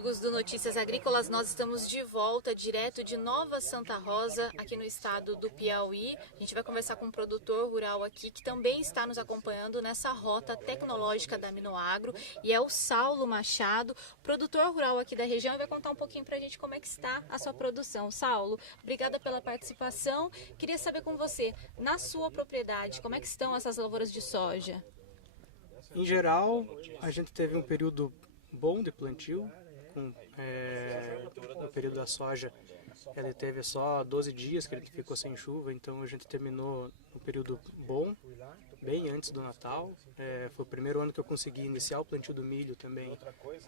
amigos do Notícias Agrícolas, nós estamos de volta direto de Nova Santa Rosa, aqui no estado do Piauí. A gente vai conversar com um produtor rural aqui que também está nos acompanhando nessa rota tecnológica da Minoagro, e é o Saulo Machado, produtor rural aqui da região, e vai contar um pouquinho para a gente como é que está a sua produção. Saulo, obrigada pela participação. Queria saber com você, na sua propriedade, como é que estão essas lavouras de soja? Em geral, a gente teve um período bom de plantio. No período da soja, ele teve só 12 dias que ele ficou sem chuva, então a gente terminou um período bom, bem antes do Natal. Foi o primeiro ano que eu consegui iniciar o plantio do milho também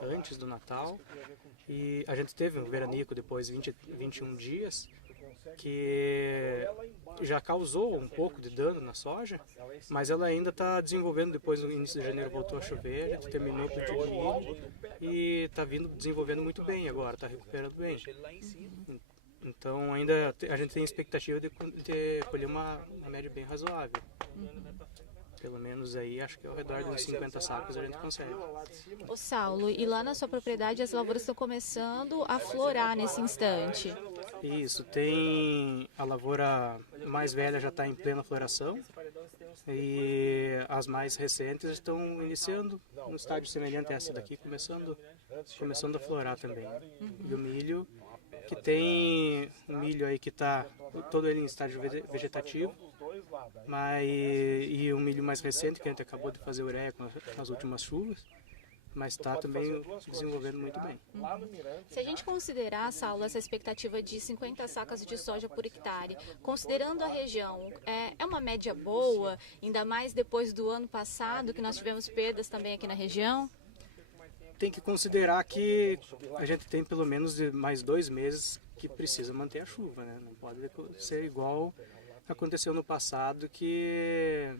antes do Natal. E a gente teve um veranico depois de 21 dias, que já causou um pouco de dano na soja, mas ela ainda está desenvolvendo. Depois no início de janeiro voltou a chover, a gente terminou o plantio do milho e está desenvolvendo muito bem agora, está recuperando bem. Então ainda a gente tem expectativa de colher uma média bem razoável. Pelo menos aí, acho que ao redor de uns 50 sacos a gente consegue. Ô Saulo, e lá na sua propriedade as lavouras estão começando a florar nesse instante? Isso, tem a lavoura mais velha já está em plena floração e as mais recentes estão iniciando um estágio semelhante a essa daqui, começando a florar também. E o milho, que tem um milho aí que está todo ele em estágio vegetativo, e o milho mais recente, que a gente acabou de fazer ureia com as últimas chuvas, mas está também desenvolvendo muito bem. Se a gente considerar, Saulo, essa expectativa de 50 sacas de soja por hectare, considerando a região, é uma média boa, ainda mais depois do ano passado, que nós tivemos perdas também aqui na região? Tem que considerar que a gente tem pelo menos mais 2 meses que precisa manter a chuva, né? Não pode ser igual aconteceu no passado, que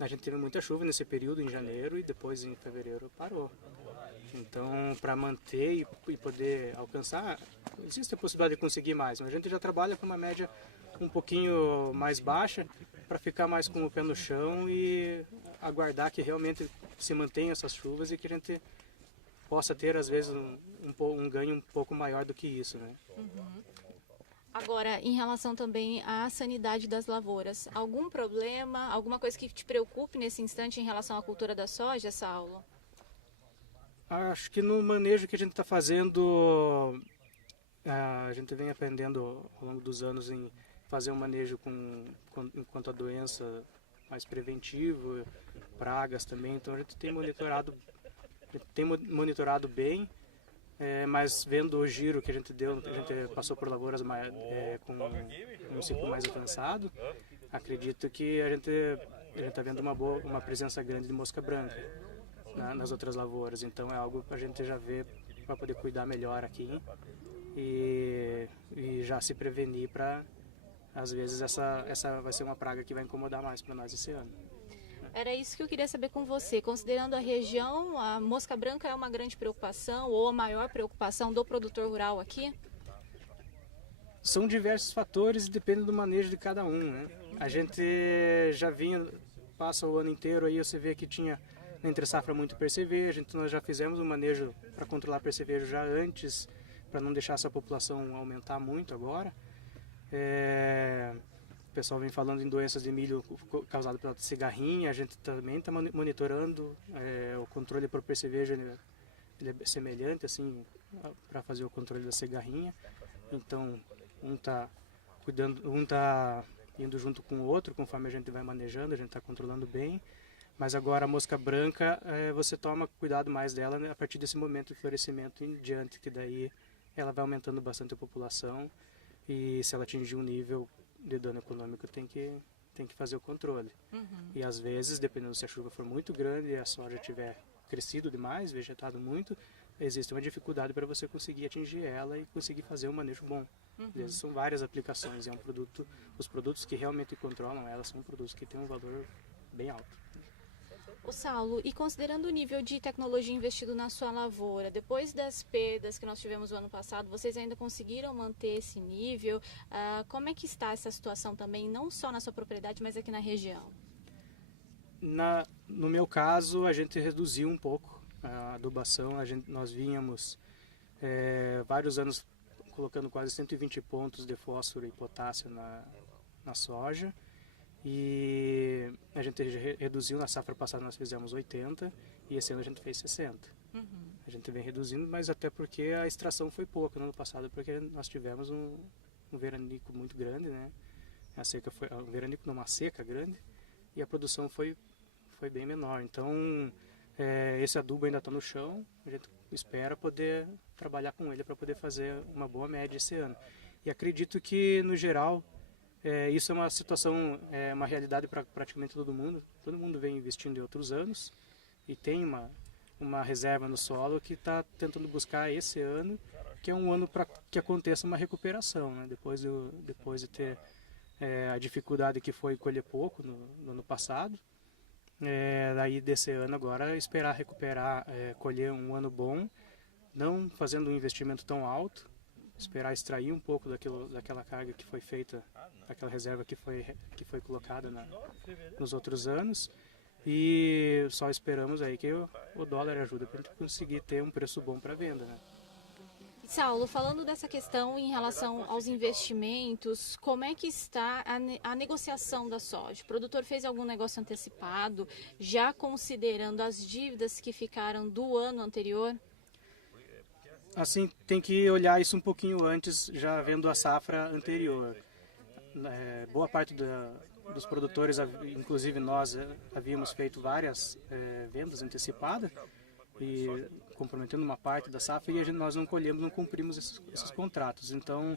a gente teve muita chuva nesse período, em janeiro, e depois em fevereiro parou. Então, para manter e poder alcançar, existe a possibilidade de conseguir mais, mas a gente já trabalha com uma média um pouquinho mais baixa, para ficar mais com o pé no chão e aguardar que realmente se mantenham essas chuvas e que a gente possa ter, às vezes, um ganho um pouco maior do que isso, né? Agora, em relação também à sanidade das lavouras, algum problema, alguma coisa que te preocupe nesse instante em relação à cultura da soja, Saulo? Acho que no manejo que a gente está fazendo, a gente vem aprendendo ao longo dos anos em fazer um manejo enquanto a doença mais preventivo, pragas também, então a gente tem monitorado bem. Mas vendo o giro que a gente deu, a gente passou por lavouras com um ciclo mais avançado, acredito que a gente está vendo uma presença grande de mosca branca nas outras lavouras. Então é algo que a gente já vê para poder cuidar melhor aqui e já se prevenir para, às vezes, essa vai ser uma praga que vai incomodar mais para nós esse ano. Era isso que eu queria saber com você. Considerando a região, a mosca branca é uma grande preocupação ou a maior preocupação do produtor rural aqui? São diversos fatores e depende do manejo de cada um, né? A gente já passa o ano inteiro aí, você vê que tinha na entre safra muito percevejo, então nós já fizemos um manejo para controlar percevejo já antes, para não deixar essa população aumentar muito agora. O pessoal vem falando em doenças de milho causadas pela cigarrinha, a gente também está monitorando o controle por percevejo, ele é semelhante assim para fazer o controle da cigarrinha. Então um está cuidando, um está indo junto com o outro, conforme a gente vai manejando, a gente está controlando bem. Mas agora a mosca branca, você toma cuidado mais dela, né, a partir desse momento de florescimento em diante, que daí ela vai aumentando bastante a população, e se ela atingir um nível de dano econômico tem que fazer o controle. E às vezes, dependendo se a chuva for muito grande e a soja tiver crescido demais, vegetado muito, existe uma dificuldade para você conseguir atingir ela e conseguir fazer um manejo bom. Às vezes são várias aplicações, os produtos que realmente controlam ela são produtos que têm um valor bem alto. Ô Saulo, e considerando o nível de tecnologia investido na sua lavoura, depois das perdas que nós tivemos no ano passado, vocês ainda conseguiram manter esse nível? Como é que está essa situação também, não só na sua propriedade, mas aqui na região? No meu caso, a gente reduziu um pouco a adubação. Nós vínhamos vários anos colocando quase 120 pontos de fósforo e potássio na soja. E a gente reduziu, na safra passada nós fizemos 80 e esse ano a gente fez 60. A gente vem reduzindo, mas até porque a extração foi pouca no ano passado, porque nós tivemos um veranico muito grande, né? A seca foi um veranico, não, uma seca grande, e a produção foi bem menor. Então, esse adubo ainda está no chão, a gente espera poder trabalhar com ele para poder fazer uma boa média esse ano. E acredito que, no geral, isso é uma situação, uma realidade para praticamente todo mundo. Todo mundo vem investindo em outros anos e tem uma reserva no solo que está tentando buscar esse ano, que é um ano para que aconteça uma recuperação, né? Depois de ter a dificuldade que foi colher pouco no ano passado. Daí desse ano agora esperar recuperar, colher um ano bom, não fazendo um investimento tão alto, esperar extrair um pouco daquela carga que foi feita, aquela reserva que foi colocada nos outros anos, e só esperamos aí que o dólar ajude para a gente conseguir ter um preço bom para venda, né? Saulo, falando dessa questão em relação aos investimentos, como é que está a negociação da soja? O produtor fez algum negócio antecipado, já considerando as dívidas que ficaram do ano anterior? Assim, tem que olhar isso um pouquinho antes, já vendo a safra anterior. Boa parte dos produtores, inclusive nós, havíamos feito várias vendas antecipadas, e comprometendo uma parte da safra, e nós não colhemos, não cumprimos esses contratos. Então,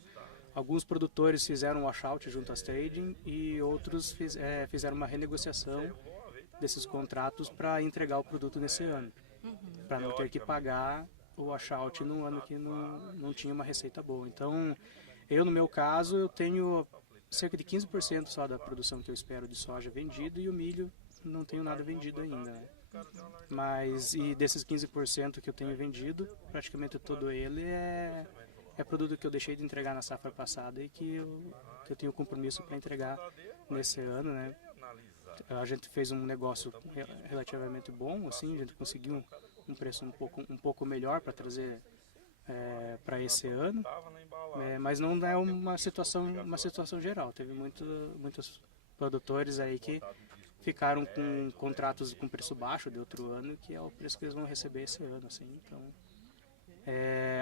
alguns produtores fizeram um washout junto às trading e outros fizeram uma renegociação desses contratos para entregar o produto nesse ano, para não ter que pagar o washout num ano que não tinha uma receita boa. Então, no meu caso, eu tenho cerca de 15% só da produção que eu espero de soja vendido, e o milho não tenho nada vendido ainda, né? Mas, e desses 15% que eu tenho vendido, praticamente todo ele é produto que eu deixei de entregar na safra passada e que eu tenho compromisso para entregar nesse ano, né? A gente fez um negócio relativamente bom, assim, a gente conseguiu um preço um pouco melhor para trazer para esse ano, mas não é uma situação geral. Teve muitos produtores aí que ficaram com contratos com preço baixo de outro ano, que é o preço que eles vão receber esse ano, assim. Então,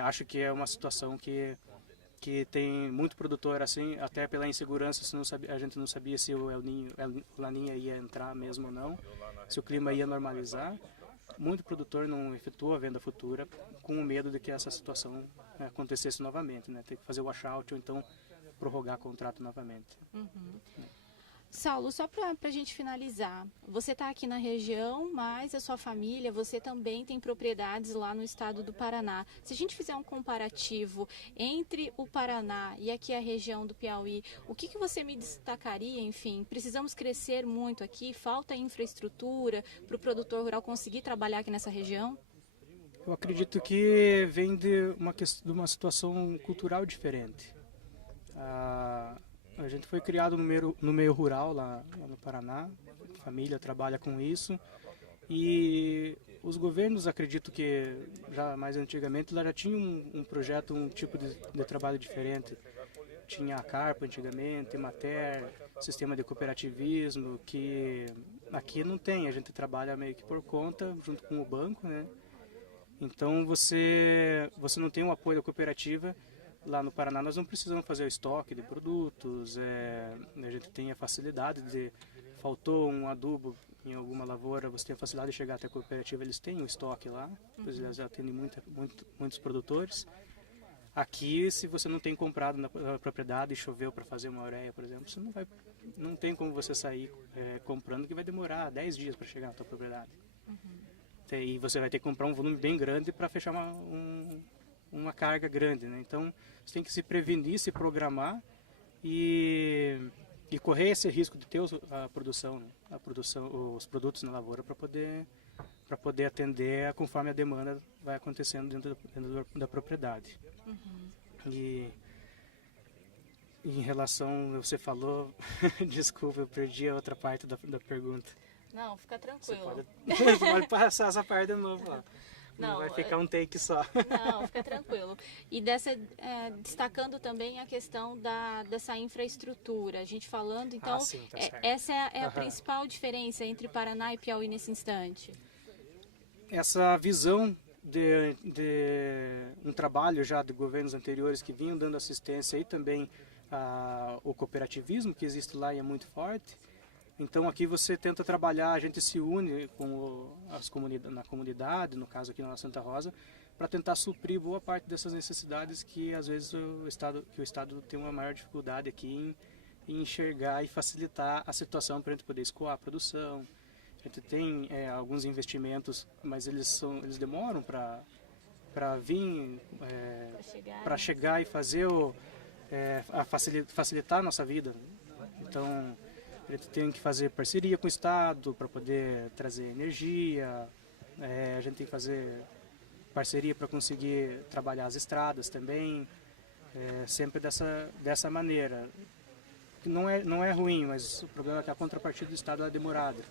acho que é uma situação que tem muito produtor, assim, até pela insegurança, a gente não sabia se o Laninha ia entrar mesmo ou não, se o clima ia normalizar. Muito produtor não efetuou a venda futura com o medo de que essa situação acontecesse novamente, né? Ter que fazer o washout ou então prorrogar o contrato novamente. Saulo, só para a gente finalizar, você está aqui na região, mas a sua família, você também tem propriedades lá no estado do Paraná. Se a gente fizer um comparativo entre o Paraná e aqui a região do Piauí, o que você me destacaria? Enfim, precisamos crescer muito aqui, falta infraestrutura para o produtor rural conseguir trabalhar aqui nessa região? Eu acredito que vem de uma situação cultural diferente. A gente foi criado no meio rural lá no Paraná, a família trabalha com isso, e os governos, acredito que já mais antigamente, já tinham um projeto, um tipo de trabalho diferente. Tinha a Carpa antigamente, Mater, sistema de cooperativismo, que aqui não tem, a gente trabalha meio que por conta, junto com o banco, né? Então você não tem o apoio da cooperativa. Lá no Paraná nós não precisamos fazer o estoque de produtos, a gente tem a facilidade faltou um adubo em alguma lavoura, você tem a facilidade de chegar até a cooperativa, eles têm o estoque lá, eles atendem muitos produtores. Aqui, se você não tem comprado na propriedade e choveu para fazer uma ureia, por exemplo, você não tem como você sair comprando, que vai demorar 10 dias para chegar na sua propriedade. E você vai ter que comprar um volume bem grande para fechar uma carga grande, né? Então você tem que se prevenir, se programar e correr esse risco de ter a produção, né? Os produtos na lavoura para poder atender conforme a demanda vai acontecendo dentro da propriedade. E em relação, você falou, desculpa, eu perdi a outra parte da pergunta. Não, fica tranquilo. Você pode passar essa parte de novo lá. Não vai ficar um take só. Não, fica tranquilo. E destacando também a questão dessa infraestrutura. A gente falando, então, sim, tá certo. Essa é a principal diferença entre Paraná e Piauí nesse instante. Essa visão de um trabalho já de governos anteriores que vinham dando assistência e também o cooperativismo que existe lá e é muito forte. Então aqui você tenta trabalhar, a gente se une com na comunidade, no caso aqui na Santa Rosa, para tentar suprir boa parte dessas necessidades que às vezes o Estado tem uma maior dificuldade aqui em enxergar e facilitar a situação para a gente poder escoar a produção. A gente tem alguns investimentos, mas eles demoram para vir, para chegar e fazer facilitar a nossa vida. Então a gente tem que fazer parceria com o Estado para poder trazer energia, a gente tem que fazer parceria para conseguir trabalhar as estradas também, sempre dessa maneira. Não é ruim, mas o problema é que a contrapartida do Estado é demorada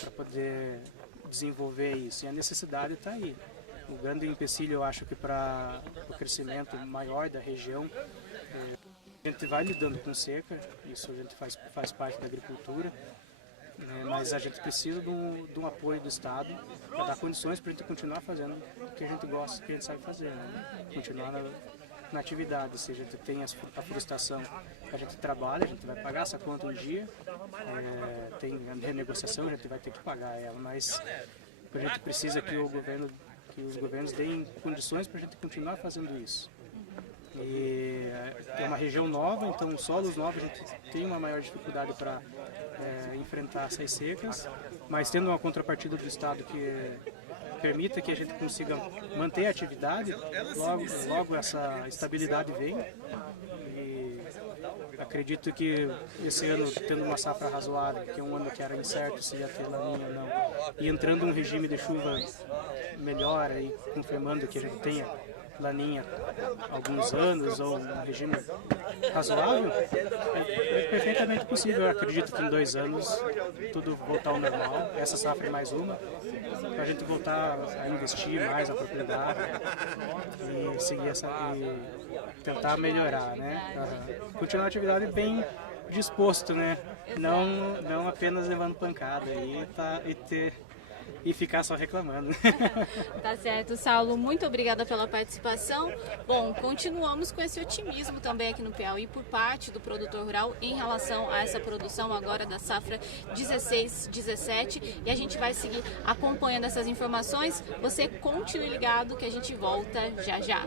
para poder desenvolver isso. E a necessidade está aí. O grande empecilho, eu acho que para o crescimento maior da região, a gente vai lidando com seca, isso a gente faz parte da agricultura, mas a gente precisa de um apoio do Estado para dar condições para a gente continuar fazendo o que a gente gosta, o que a gente sabe fazer, né? Continuar na atividade, se a gente tem a frustração, a gente trabalha, a gente vai pagar essa conta um dia, tem a renegociação, a gente vai ter que pagar ela, mas a gente precisa que os governos deem condições para a gente continuar fazendo isso. E é uma região nova, então solos novos a gente tem uma maior dificuldade para enfrentar essas secas, mas tendo uma contrapartida do Estado que permita que a gente consiga manter a atividade, logo essa estabilidade vem. E acredito que esse ano, tendo uma safra razoável, que é um ano que era incerto se ia ter laninha ou não, e entrando um regime de chuva melhor, e confirmando que a gente tenha laninha há alguns anos, ou um regime razoável, é perfeitamente possível. Eu acredito que em 2 anos tudo voltar ao normal. Essa safra é mais uma, para a gente voltar a investir mais na propriedade e seguir e tentar melhorar, né? Continuar a atividade bem disposto, né? Não apenas levando pancada e ficar só reclamando. Tá certo, Saulo. Muito obrigada pela participação. Bom, continuamos com esse otimismo também aqui no Piauí por parte do produtor rural em relação a essa produção agora da safra 16-17 e a gente vai seguir acompanhando essas informações. Você continue ligado que a gente volta já já.